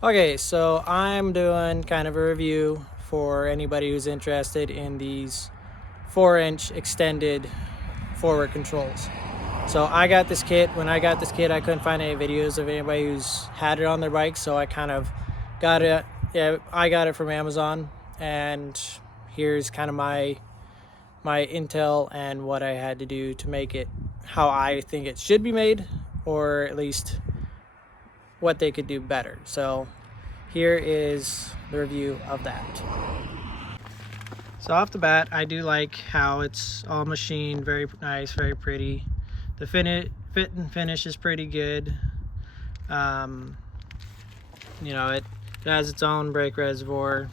Okay, so I'm doing kind of a review for anybody who's interested in these 4-inch extended forward controls. So I got this kit. When I got this kit, I couldn't find any videos of anybody who's had it on their bike, so I kind of got it. Yeah, I got it from Amazon, and here's kind of my intel and what I had to do to make it how I think it should be made, or at least what they could do better. So here is the review of that. So off the bat, I do like how it's all machined, very nice, very pretty. The fit and finish is pretty good. It has its own brake reservoir,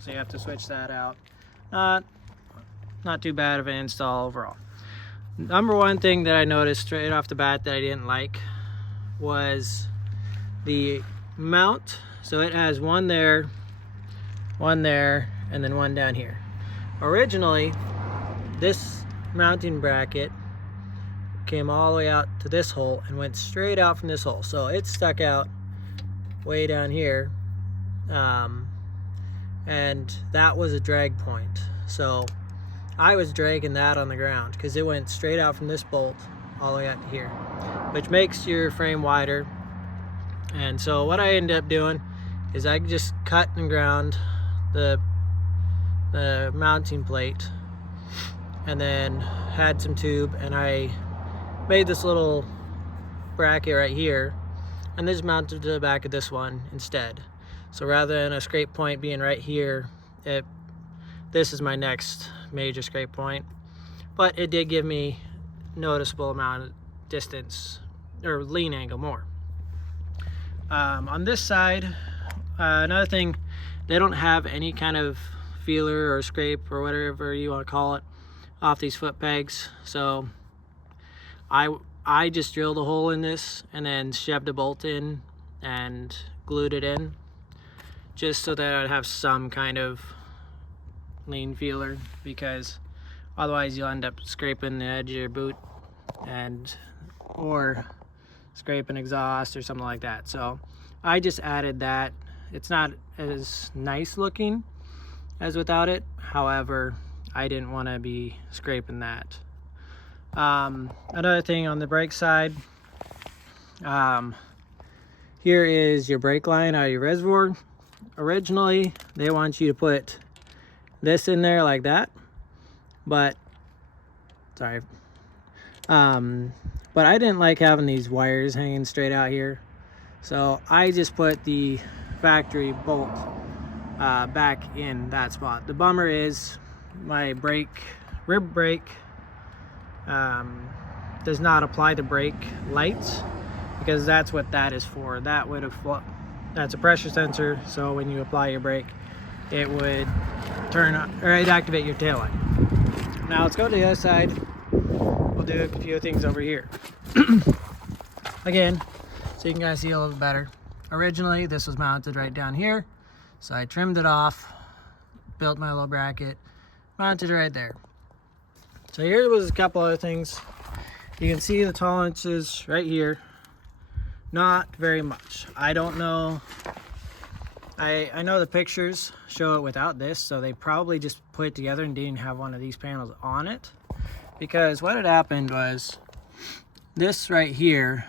so you have to switch that out. Not too bad of an install overall. Number one thing that I noticed straight off the bat that I didn't like was the mount. So it has one there, and then one down here. Originally, this mounting bracket came all the way out to this hole and went straight out from this hole. So it stuck out way down here, and that was a drag point. So I was dragging that on the ground because it went straight out from this bolt all the way out to here, which makes your frame wider. And so what I ended up doing is I just cut and ground the mounting plate, and then had some tube, and I made this little bracket right here, and this mounted to the back of this one instead. So rather than a scrape point being right here, this is my next major scrape point, but it did give me noticeable amount of distance or lean angle more. On this side, another thing, they don't have any kind of feeler or scrape or whatever you want to call it off these foot pegs. So I just drilled a hole in this and then shoved a bolt in and glued it in, just so that I'd have some kind of lean feeler, because otherwise you'll end up scraping the edge of your boot or scraping exhaust or something like that. So I just added that. It's not as nice looking as without it. However, I didn't want to be scraping that. Another thing on the brake side, here is your brake line out of your reservoir. Originally, they want you to put this in there like that, but I didn't like having these wires hanging straight out here, so I just put the factory bolt back in that spot. The bummer is my rib brake does not apply the brake lights, because that's what that is for. That's a pressure sensor, so when you apply your brake, it would turn on, or it'd activate your tail light. Now let's go to the other side. We'll do a few things over here. Again, so you can guys see a little bit better. Originally, this was mounted right down here, so I trimmed it off, built my little bracket, mounted it right there. So here was a couple other things. You can see the tolerances right here. Not very much. I don't know. I know the pictures show it without this, so they probably just put it together and didn't have one of these panels on it. Because what had happened was this right here,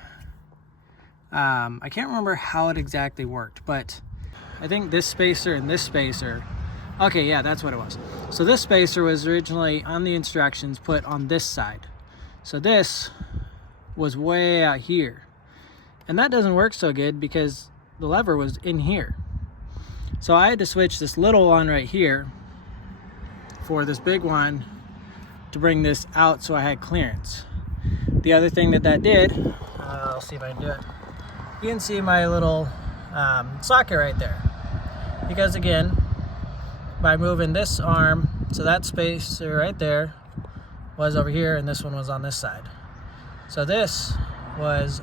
I can't remember how it exactly worked, but I think this spacer and this spacer, okay, yeah, that's what it was. So this spacer was originally on the instructions put on this side. So this was way out here. And that doesn't work so good because the lever was in here. So I had to switch this little one right here for this big one to bring this out so I had clearance. The other thing that did, I'll see if I can do it. You can see my little socket right there. Because again, by moving this arm, so that spacer right there was over here and this one was on this side. So this was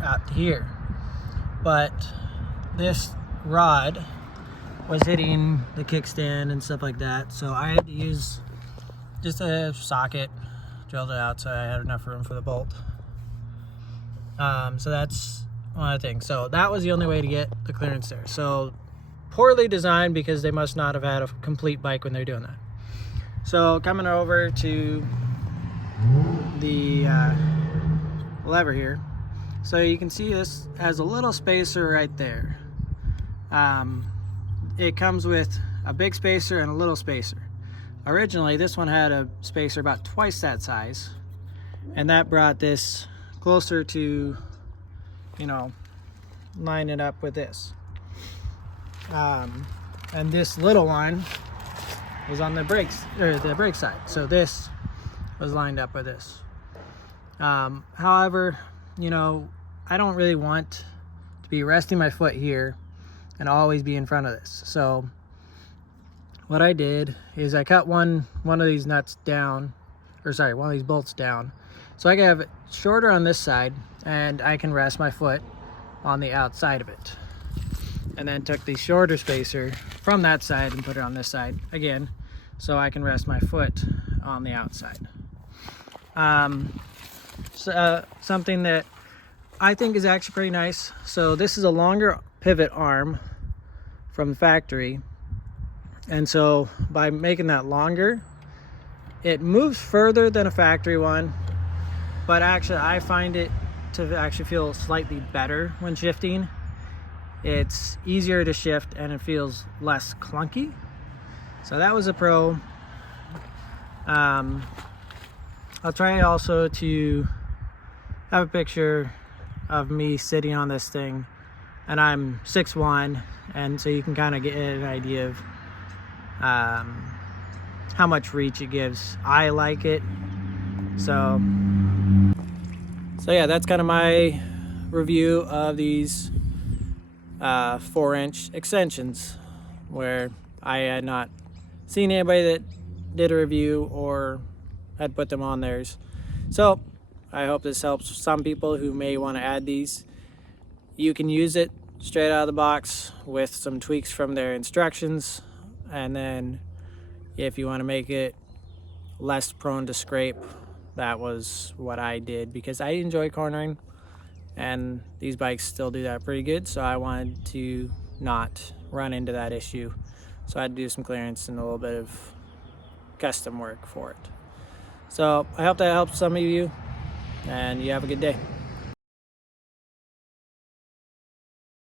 out here. But this rod was hitting the kickstand and stuff like that, so I had to use just a socket, drilled it out so I had enough room for the bolt. So that's one of the things. So that was the only way to get the clearance there. So poorly designed, because they must not have had a complete bike when they're doing that. So coming over to the lever here, so you can see this has a little spacer right there. It comes with a big spacer and a little spacer. Originally this one had a spacer about twice that size, and that brought this closer to, you know, line it up with this. And this little one was on the brakes, or the brake side, so this was lined up with this. However, you know, I don't really want to be resting my foot here and always be in front of this. So what I did is I cut one of these nuts down, or sorry, one of these bolts down, so I can have it shorter on this side and I can rest my foot on the outside of it. And then took the shorter spacer from that side and put it on this side again, so I can rest my foot on the outside. Something that I think is actually pretty nice. So this is a longer pivot arm from the factory, and so by making that longer, it moves further than a factory one, but actually I find it to actually feel slightly better when shifting. It's easier to shift and it feels less clunky. So that was a pro. I'll try also to have a picture of me sitting on this thing, and I'm 6'1", and so you can kind of get an idea of how much reach it gives. I like it. So yeah, that's kind of my review of these 4-inch extensions, where I had not seen anybody that did a review or had put them on theirs. So I hope this helps some people who may want to add these. You can use it straight out of the box with some tweaks from their instructions, and then if you want to make it less prone to scrape, that was what I did, because I enjoy cornering and these bikes still do that pretty good, so I wanted to not run into that issue. So I had to do some clearance and a little bit of custom work for it. So I hope that helps some of you, and you have a good day.